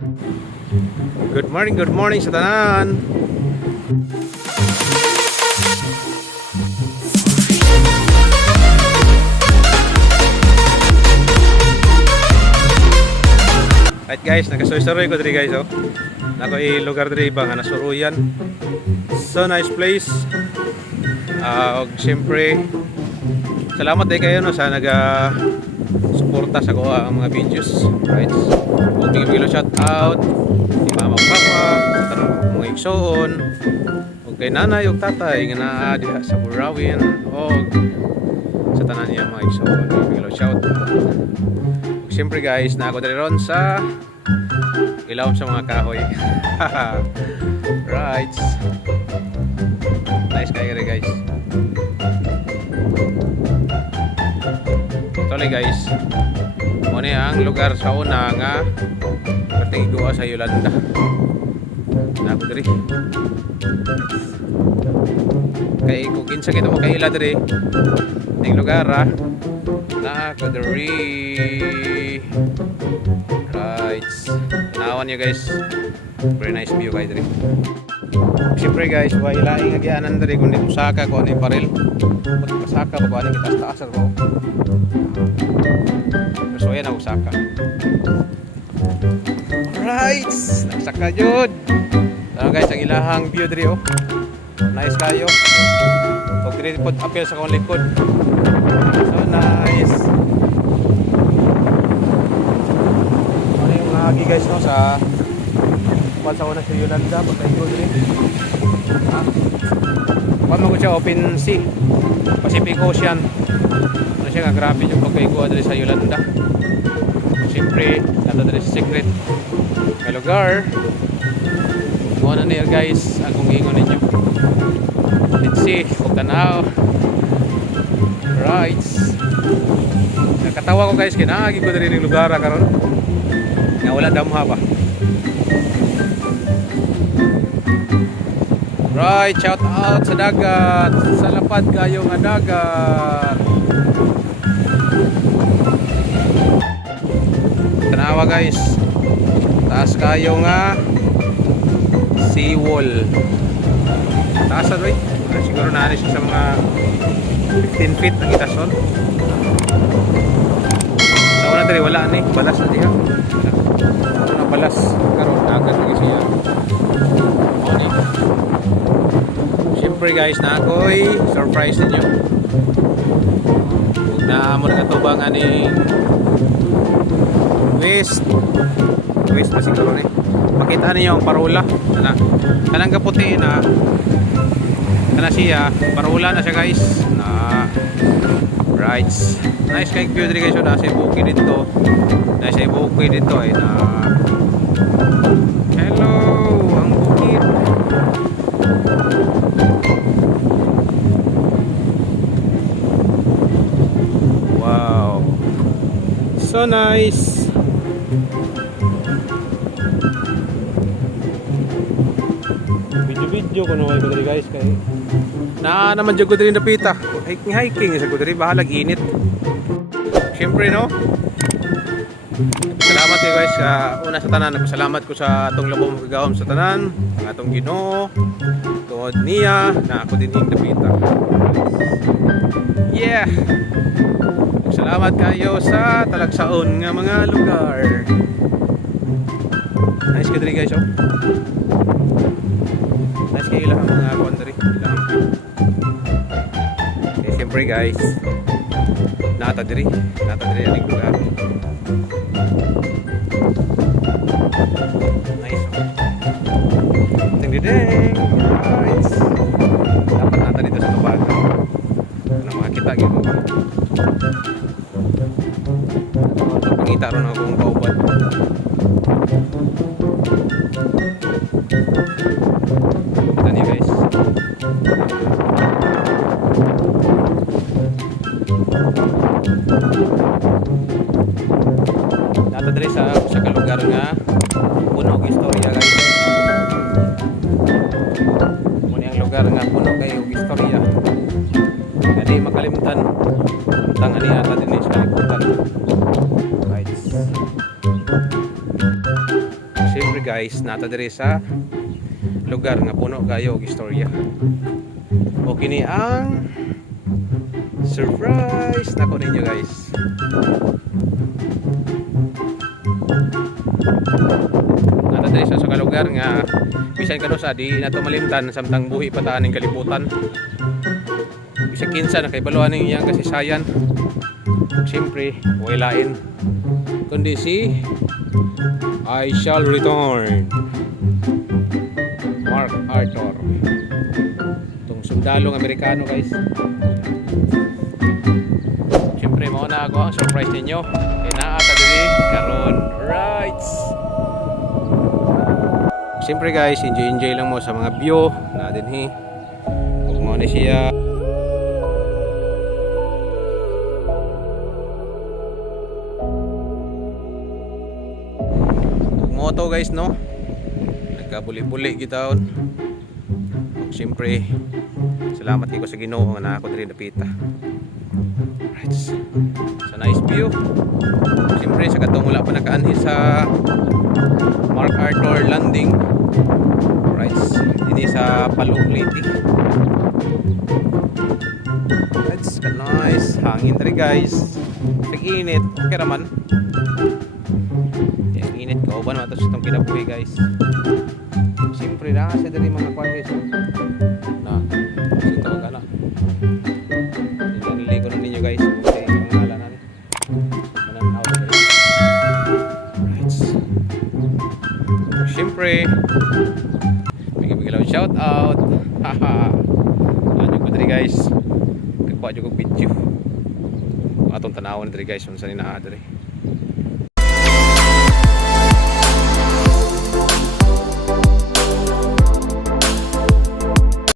Good morning sa tanan. Right guys, nagasuroy ko diri guys oh. Nako lugar diri ba nga nasuruyan. So nice place. Og syempre salamat day kayo no sa naga suporta sa ko ang mga videos. Right. Bigilo shout out si mama ug papa, sa tanong mga igsoon, ug kay nanay ug tatay nga naa diha sa Burawin og sa tanan niya mga igsoon. Bigilo shout out. Ug syempre guys, na ako diri ron sa ilawom sa mga kahoy. Right. Nice kayo rin guys. Actually guys, muna ang lugar sa una nga patigua sa Yolanda. Nako diri. Kay kung kinsa kita mo kaila diri ning lugar na ako diri. Right. Tanawan niyo guys. Very nice view guys diri. Siyempre guys, wala ilaing agyanan diri kundi usaka ko ani parel. Usaka ba ko ani kita taas ko. So yan ang usaka. Alright, nagsaka jud. Tara guys, ang ilahang view diri oh. Nice kayo. Og diri pod apil sa kong likod. So nice. Ano yung hagi guys no sa sa una sa Yolanda pagkaigo diri. Kung mo siya open sea, Pacific Ocean. Ano siya nga grabe yung pagkaigo diri sa Yolanda. Siyempre, nato diri sa secret nga lugar. Mo na niya guys, ang kung ingon ninyo. Let's see, kung tanaw. Right. Nakatawa ko guys, kinaagi ko diri ng lugar karon. Nga wala damha ba. Right, shout out sa dagat. Sa lapad kayo nga dagat. Tanawa guys. Taas kayo nga seawall. Taas na doy. Siguro na siya sa mga 15 feet ang itason. Sa una diri wala ni balas na diha. Ano balas karon dagat lagi siya. Morning. Siyempre guys, na ako'y surprise ninyo. Huwag na mo nakatubang ani west na siguro ni. Makita ninyo ang parola kanang kaputi na kana siya, parola na siya guys na right. Nice kay view diri guys. So nasa bukid dito, nasa bukid dito ay na hello ang bukid. Wow, so nice. Video ko naman ko diri guys kay na naman jud ko diri napita hiking sa ko diri bahalag init. Siyempre no, salamat kayo guys una sa tanan. Nagpasalamat ko sa atong labong kagawom sa tanan, ang atong Ginoo tuod niya na ako din napita. Yeah, salamat kayo sa talagsaon nga mga lugar. Nice ka diri guys oh. Nice kayo lang ang mga country lang. Okay, siyempre guys, nata diri aning lugar. Nice. Ding ding ding. Nice. Dapat nata dito sa Tubaga. Ano makita gyud mo. Ito pangita ron akong kauban. Kita niyo guys. Nato diri sa kalugar nga puno og istorya guys. Muna ang lugar nga puno kay og istorya. Kadi makalimutan. Samtang ani ata din sa kalibutan. Right. Siyempre guys, nata diri sa lugar nga puno kayo og istorya. O kini ang surprise nako ninyo guys. Nata diri sa lugar nga bisan kano sa di nato malimtan samtang buhi pa taan ning kalibutan. Bisag kinsa nakaibaluan ning iyang kasaysayan. Siyempre, wailain kundi si I Shall Return, Mark Arthur, itong sundalong Amerikano guys. Siyempre mauna ako ang surprise ninyo kaya naata dili karon. Right, siyempre guys, enjoy lang mo sa mga view na dinhi. Huwag mo na siya moto guys, no, nagkabuli-buli kita on. Siyempre salamat kayo sa Ginoo nga naa ko diri napita. Right, sa nice view. Siyempre sa katong wala pa nakaanhi sa Mark Arthur Landing. Right, dini sa Palong Leyte. Right, ka nice hangin diri guys. Nag-init okay raman. Init ka uban matos itong kinabuhi guys. Siyempre na kasi dali mga kwan guys na ito ka na nililigo na ninyo guys kung sa itong ngalan natin mananaw na guys. Right, siyempre bigyan shout out haha ano ko dali guys nagpa dyan kong video atong tanawon dali guys kung saan inaadari.